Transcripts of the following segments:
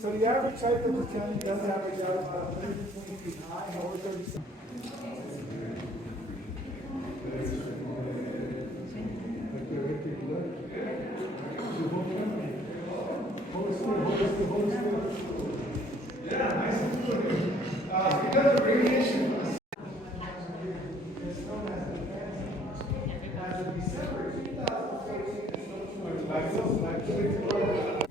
So the average height of the canyon does average out about 120 feet high, over 37. Yeah, nice and good. Because of radiation from the sun, it's known as December 2014, like this, like this.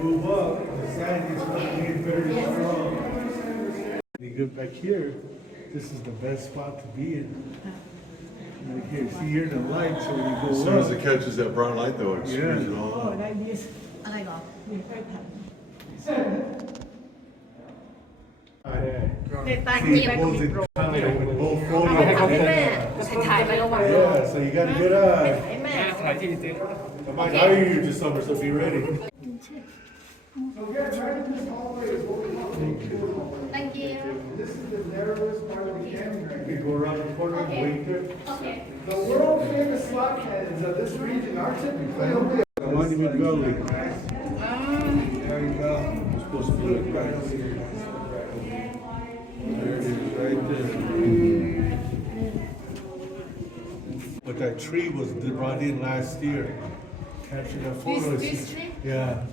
Move up, the sand is going to be very strong. You get back here, this is the best spot to be in. Right here, see here the light, so when you go As soon as up. it catches that bright light though, it screws it โอ้ all up. ได้ดีอะไรเหรอไม่ค่อยทันในใต้ที่แม่ก็มีโปร Both เอาไป floating. ทำให้แม่ถ่ายไประหว่าง Yeah, so you got a good eye. ให้แม่ I might hire you this summer, so be ready. So yeah, right in this hallway is what we call the Thank you This is the narrowest part of the canyon right here. You go around the corner and wait there. okay The world famous slot canyons of this region are typically only a monument gully. There you go. It's supposed to be like right here. There it is, right there. But that tree was brought in last year. Captured that photo. This tree? Yeah.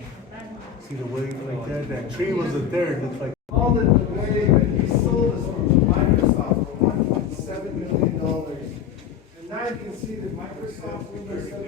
See the wave like that? That tree wasn't there. It looks like all the wave, and he sold us from Microsoft for $1.7 million. And now you can see that Microsoft Windows 7